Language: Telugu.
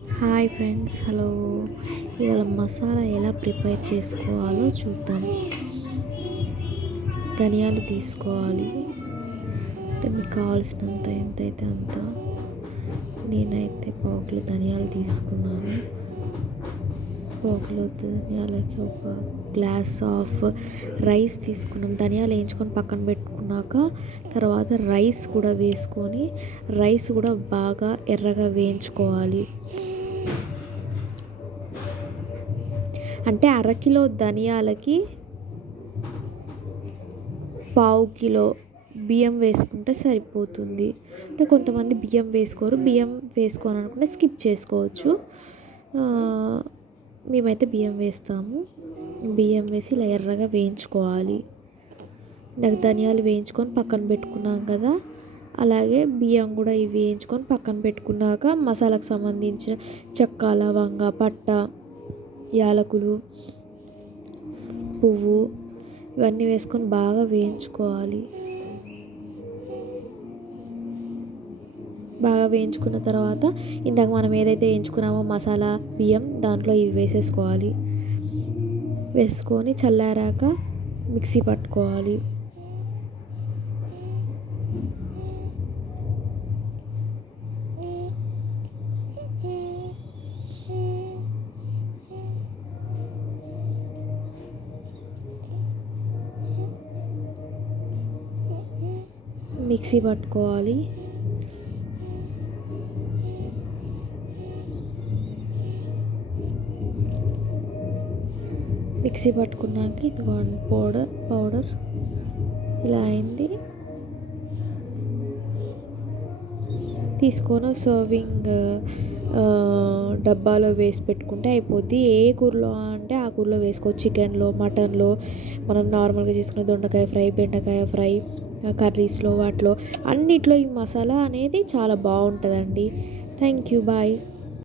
Hi friends, hello. ఇవాళ మసాలా ఎలా ప్రిపేర్ చేసుకోవాలో చూద్దాం. ధనియాలు తీసుకోవాలి. అంటే మీకు కావాల్సినంత ఎంతైతే అంత. నేనైతే పావు కిలో ధనియాలు తీసుకున్నాను. పావు కిలో ధనియాలకి ఒక గ్లాస్ ఆఫ్ రైస్ తీసుకున్నాం. ధనియాలు వేయించుకొని పక్కన పెట్టుకున్నాక తర్వాత రైస్ కూడా వేసుకొని రైస్ కూడా బాగా ఎర్రగా వేయించుకోవాలి. అంటే అరకిలో ధనియాలకి పావు కిలో బియ్యం వేసుకుంటే సరిపోతుంది. అంటే కొంతమంది బియ్యం వేసుకోరు, బియ్యం వేసుకోని అనుకుంటే స్కిప్ చేసుకోవచ్చు. మేమైతే బియ్యం వేస్తాము. బియ్యం వేసి ఇలా ఎర్రగా వేయించుకోవాలి. నాకు ధనియాలు వేయించుకొని పక్కన పెట్టుకున్నాం కదా, అలాగే బియ్యం కూడా ఇవి వేయించుకొని పక్కన పెట్టుకున్నాక మసాలాకు సంబంధించిన చెక్క, లవంగ, పట్ట, యాలకులు, పువ్వు ఇవన్నీ వేసుకొని బాగా వేయించుకోవాలి. బాగా వేయించుకున్న తర్వాత ఇందాక మనం ఏదైతే వేయించుకున్నామో మసాలా బియ్యం దాంట్లో ఇవి వేసేసుకోవాలి. వేసుకొని చల్లారాక మిక్సీ పట్టుకోవాలి. మిక్సీ పట్టుకోవాలి. మిక్సీ పట్టుకున్నాక ఇదిగోండి పౌడర్ ఇలా అయింది. తీసుకొని సర్వింగ్ డబ్బాలో వేసి పెట్టుకుంటే అయిపోద్ది. ఏ కూరలో అంటే ఆ కూరలో వేసుకోవచ్చు. చికెన్లో, మటన్లో, మనం నార్మల్గా చేసుకునే దొండకాయ ఫ్రై, బెండకాయ ఫ్రై, కర్రీస్లో, వాటిలో అన్నిట్లో ఈ మసాలా అనేది చాలా బాగుంటుందండి. Thank you, bye.